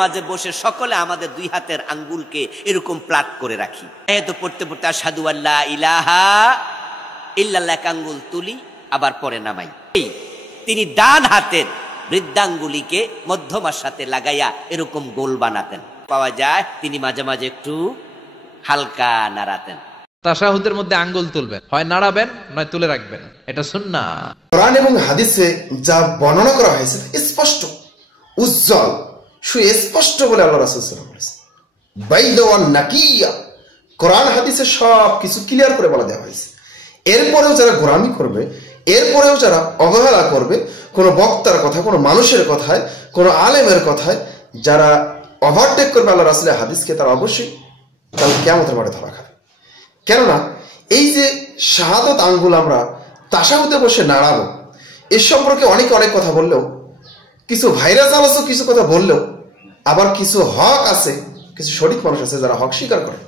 মাঝে বসে সকলে আমাদের দুই হাতের আঙ্গুলকে এরকম প্লাট করে রাখি। তো পড়তে পড়তে আশহাদু আল্লা ইলাহা ইল্লাল্লাহ এক আঙ্গুল তুলি, আবার পরে নামাই। তিনি ডান হাতের বৃদ্ধাঙ্গুলিকে মধ্যমার সাথে লাগাইয়া এরকম গোল বানাতেন, পাওয়া যায় তিনি মাঝে মাঝে একটু হালকা নাড়াতেন। তাশাহুদের মধ্যে আঙ্গুল তুলবেন, হয় নাড়াবেন নয় তুলে রাখবেন, এটা সুন্নাহ। কোরআন এবং হাদিসে যা বর্ণনা করা হয়েছে স্পষ্ট, উজ্জ্বল, সুস্পষ্ট বলে আল্লাহ রাসূল সাল্লাল্লাহু আলাইহি ওয়াসাল্লাম বাইদা ওয়ান নাকিয়া। কোরআন হাদিসে সব কিছু ক্লিয়ার করে বলা দেওয়া হয়েছে। এরপরেও যারা গোলামি করবে, এরপরেও যারা অবহেলা করবে, কোনো বক্তার কথা, কোনো মানুষের কথায়, কোনো আলেমের কথায় যারা ওভারটেক করবে আল্লাহ রাসূলের হাদিসকে, তারা অবশ্যই কাল কিয়ামতের মাঠে ধরা খাবে। কেননা এই যে শাহাদত আঙ্গুল আমরা তাশাহুদে বসে নাড়াবো, এ সম্পর্কে অনেকে অনেক কথা বললেও, কিছু ভাইরাস আলোচক কিছু কথা বললেও, আবার কিছু হক আছে, কিছু সঠিক মানুষ আছে যারা হক স্বীকার করে।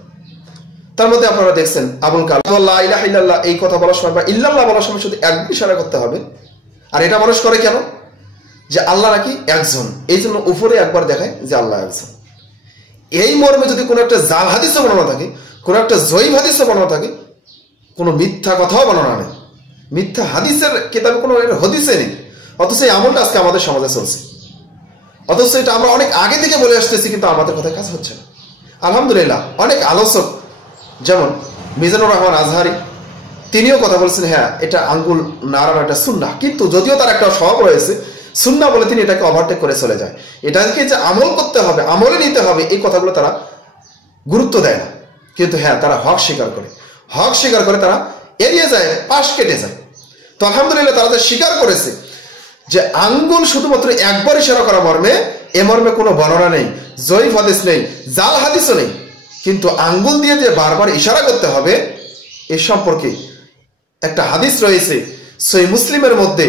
তার মধ্যে আপনারা দেখছেন আবুল কালাম লা ইলাহা ইল্লাল্লাহ এই কথা বলার সময় বা ইল্লাল্লাহ বলার সময় শুধু এক ইশারা করতে হবে। আর এটা মানুষ করে কেন? যে আল্লাহ নাকি একজন, এই জন্য উপরে একবার দেখায় যে আল্লাহ একজন। এই মর্মে যদি কোনো একটা জাল হাদিসও বানানো থাকে, কোনো একটা জয়ীফ হাদিসও বানানো থাকে, কোনো মিথ্যা কথাও বানানো নেই, মিথ্যা হাদিসের কিতাবে কোনো হদিসে নেই, অথচ এই আমলটা আজকে আমাদের সমাজে চলছে। অথচ এটা আমরা অনেক আগে থেকে বলে আসতেছি, কিন্তু আমাদের কথায় কাজ হচ্ছে না। আলহামদুলিল্লাহ অনেক আলোচক যেমন মিজানুর রহমান আজহারি তিনিও কথা বলছেন, হ্যাঁ এটা আঙ্গুল নাড়ানো একটা সুন্নাহ, কিন্তু যদিও তার একটা স্বভাব রয়েছে সুন্নাহ বলে তিনি এটাকে ওভারটেক করে চলে যায়। এটাকে যে আমল করতে হবে, আমলে নিতে হবে, এই কথাগুলো তারা গুরুত্ব দেয় না। কিন্তু হ্যাঁ তারা হক স্বীকার করে, হক স্বীকার করে তারা এড়িয়ে যায়, পাশ কেটে যায়। তো আলহামদুলিল্লাহ তারা যে স্বীকার করেছে যে আঙ্গুল শুধুমাত্র একবার ইশারা করা মর্মে, এ মর্মে কোনো বর্ণনা নেই, জয়ীফ হাদিস নেই, জাল হাদিসও নেই, কিন্তু আঙ্গুল দিয়ে যে বারবার ইশারা করতে হবে এ সম্পর্কে একটা হাদিস রয়েছে সহিহ মুসলিমের মধ্যে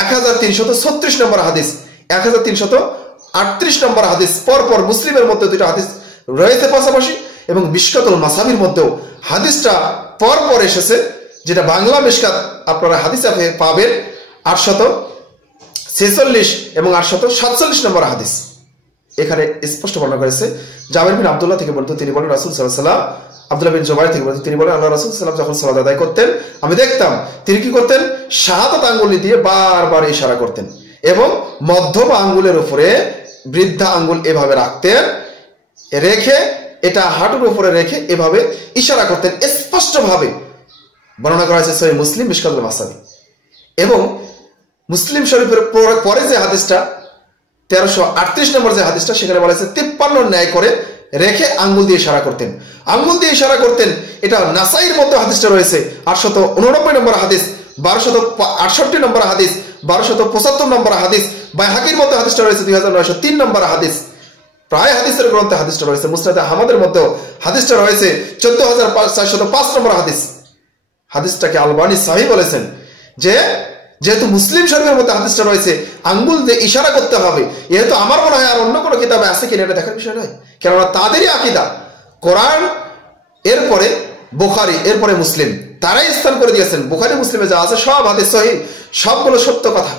1336 নম্বর হাদিস, 1338 নম্বর হাদিস, পরপর মুসলিমের মধ্যে দুটো হাদিস রয়েছে পাশাপাশি, এবং মিশকাতুল মাসাবির মধ্যেও হাদিসটা পরপর এসেছে, যেটা বাংলা মিশকাত আপনারা হাদিসে পাবেন 846 এবং 847 নম্বর হাদিস। এখানে স্পষ্ট বর্ণনা করেছে জাবের বিন আব্দুল্লাহ থেকে বলতো, তিনি বলেন রাসূল সাল্লাল্লাহু আলাইহি ওয়াসাল্লাম, আব্দুল্লাহ বিন জুবাইর থেকে বলতো, তিনি বলেন আল্লাহ রাসূল সাল্লাল্লাহু আলাইহি ওয়াসাল্লাম যখন সালাত আদায় করতেন আমি দেখতাম তিনি কি করতেন, শাহাদাত আঙ্গুলি দিয়ে বারবার ইশারা করতেন এবং মধ্যম আঙ্গুলের উপরে বৃদ্ধা আঙ্গুল এভাবে রাখতেন, রেখে এটা হাঁটুর উপরে রেখে এভাবে ইশারা করতেন। স্পষ্টভাবে বর্ণনা করা হয়েছে সহিহ মুসলিম মিশকাতুল মাসাবি। এবং মুসলিম শরীফের পরে যে হাদিসটা 1338 নম্বর যে হাদিসটা, সেখানে বলা হয়েছে 53 ন্যায় করে রেখে আঙ্গুল দিয়ে ইশারা করতেন, আঙ্গুল দিয়ে ইশারা করতেন। এটা নাসাইর মধ্যে হাদিসটা রয়েছে 889 নম্বর হাদিস, 1268 নম্বর হাদিস, 1275 নম্বর হাদিস, বাইহাকির মধ্যে হাদিসটা রয়েছে 2903 নম্বর হাদিস। প্রায় হাদিসের গ্রন্থে হাদিসটা রয়েছে, মুসনাদে আহমদের মধ্যেও হাদিসটা রয়েছে 14405 নম্বর হাদিস। হাদিসটাকে আলবানী সহিহ বলেছেন যে যেহেতু মুসলিম শরীফের মধ্যে হাদিসটা রয়েছে আঙ্গুল দিয়ে ইশারা করতে হবে, যেহেতু আমার মনে হয় আর অন্য কোনো কিতাবে আছে কিনা এটা দেখার বিষয় নয়, কেননা তাদেরই আকীদা কোরআন, এরপরে বুখারী, এরপরে মুসলিম, তারাই স্থান করে দিয়েছেন। বুখারী মুসলিমে যা আছে সব হাদিস সহিহ, সবগুলো সত্য কথা।